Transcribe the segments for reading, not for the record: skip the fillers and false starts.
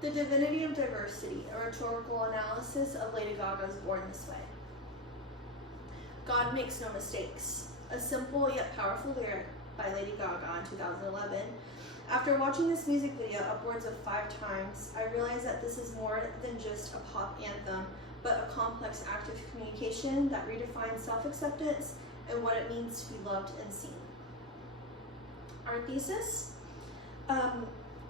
The Divinity of Diversity, a rhetorical analysis of Lady Gaga's Born This Way. God makes no mistakes, a simple yet powerful lyric by Lady Gaga in 2011. After watching this music video upwards of 5 times, I realized that this is more than just a pop anthem, but a complex act of communication that redefines self-acceptance and what it means to be loved and seen. Our thesis?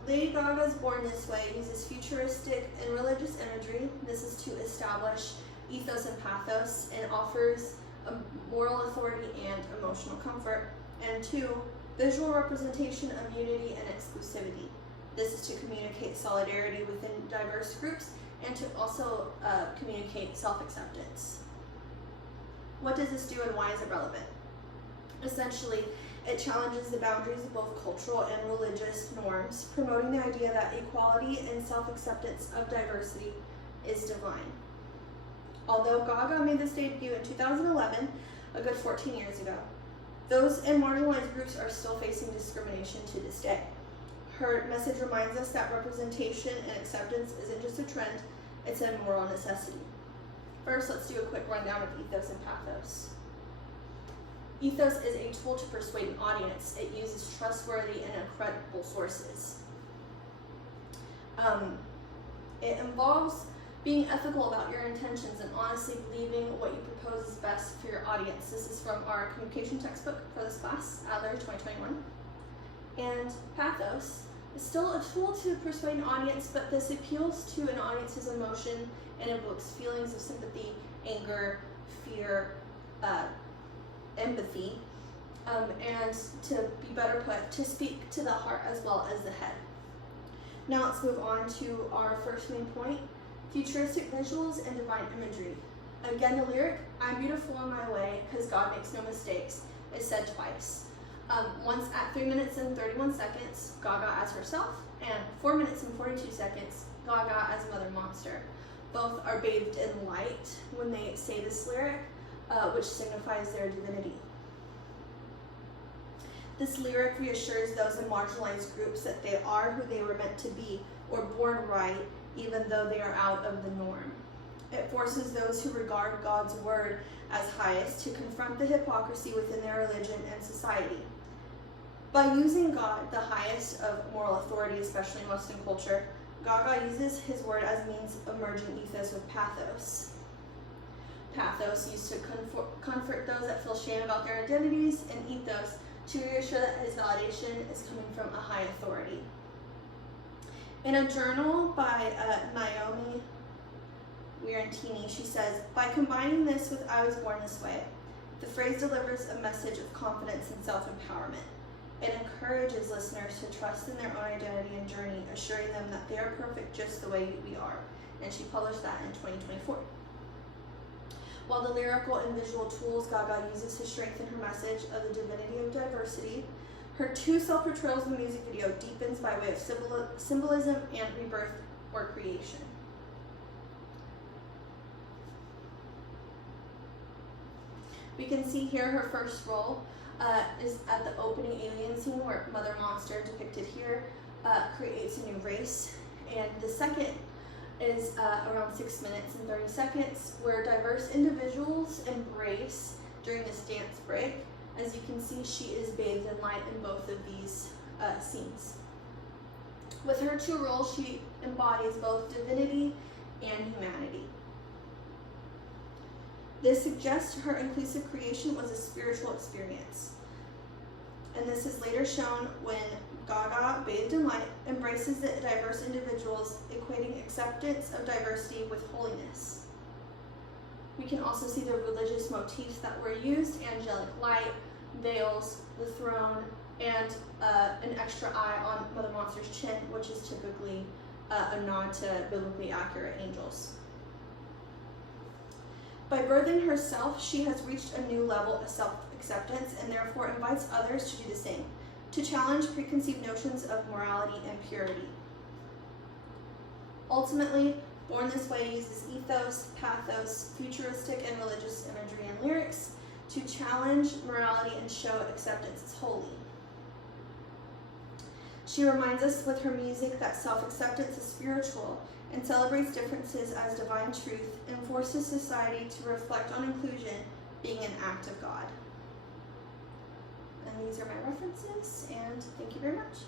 Lady Gaga's Born This Way uses futuristic and religious imagery. This is to establish ethos and pathos, and offers a moral authority and emotional comfort. And 2, visual representation of unity and exclusivity. This is to communicate solidarity within diverse groups and to also communicate self-acceptance. What does this do and why is it relevant? Essentially, it challenges the boundaries of both cultural and religious norms, promoting the idea that equality and self-acceptance of diversity is divine. Although Gaga made this debut in 2011, a good 14 years ago, those in marginalized groups are still facing discrimination to this day. Her message reminds us that representation and acceptance isn't just a trend, it's a moral necessity. First, let's do a quick rundown of ethos and pathos. Ethos is a tool to persuade an audience. It uses trustworthy and credible sources. It involves being ethical about your intentions and honestly believing what you propose is best for your audience. This is from our communication textbook for this class, Adler 2021. And pathos is still a tool to persuade an audience, but this appeals to an audience's emotion and evokes feelings of sympathy, anger, fear, empathy, and to be better put, to speak to the heart as well as the head. Now let's move on to our first main point, futuristic visuals and divine imagery. Again, the lyric, "I'm beautiful in my way because God makes no mistakes," is said twice. Once at 3 minutes and 31 seconds, Gaga as herself, and 4 minutes and 42 seconds, Gaga as Mother Monster. Both are bathed in light when they say this lyric, which signifies their divinity. This lyric reassures those in marginalized groups that they are who they were meant to be, or born right, even though they are out of the norm. It forces those who regard God's word as highest to confront the hypocrisy within their religion and society. By using God, the highest of moral authority, especially in Western culture, Gaga uses his word as means of merging ethos with pathos. Pathos used to comfort those that feel shame about their identities, and ethos to reassure that his validation is coming from a high authority. In a journal by Naomi Wirantini, she says, "By combining this with 'I was born this way,' the phrase delivers a message of confidence and self-empowerment. It encourages listeners to trust in their own identity and journey, assuring them that they are perfect just the way we are." And she published that in 2024. While the lyrical and visual tools Gaga uses to strengthen her message of the divinity of diversity, her 2 self-portrayals in the music video deepens by way of symbolism and rebirth or creation. We can see here her first role is at the opening alien scene where Mother Monster, depicted here, creates a new race. And the second is around 6 minutes and 30 seconds, where diverse individuals embrace during this dance break. As you can see, she is bathed in light in both of these scenes. With her 2 roles, she embodies both divinity and humanity. This suggests her inclusive creation was a spiritual experience. And this is later shown when Gaga, bathed in light, embraces the diverse individuals, equating acceptance of diversity with holiness. We can also see the religious motifs that were used: angelic light, veils, the throne, and an extra eye on Mother Monster's chin, which is typically a nod to biblically accurate angels. By birthing herself, she has reached a new level of self-acceptance and therefore invites others to do the same, to challenge preconceived notions of morality and purity. Ultimately, Born This Way uses ethos, pathos, futuristic and religious imagery and lyrics to challenge morality and show acceptance as holy. She reminds us with her music that self-acceptance is spiritual and celebrates differences as divine truth and forces society to reflect on inclusion being an act of God. And these are my references, and thank you very much.